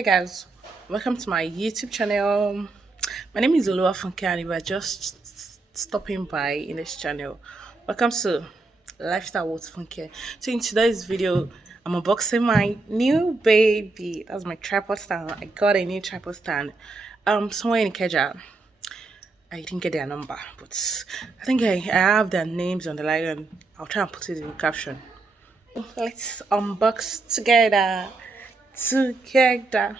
Hey guys, welcome to my YouTube channel. My name is Funke, and if you're just stopping by in this channel, welcome to Lifestyle with Funke. So in today's video, I'm unboxing my new baby. That's my tripod stand. I got a new tripod stand. Somewhere in Keja. I didn't get their number, but I think I have their names on the line, and I'll try and put it in the caption. Let's unbox together. Together.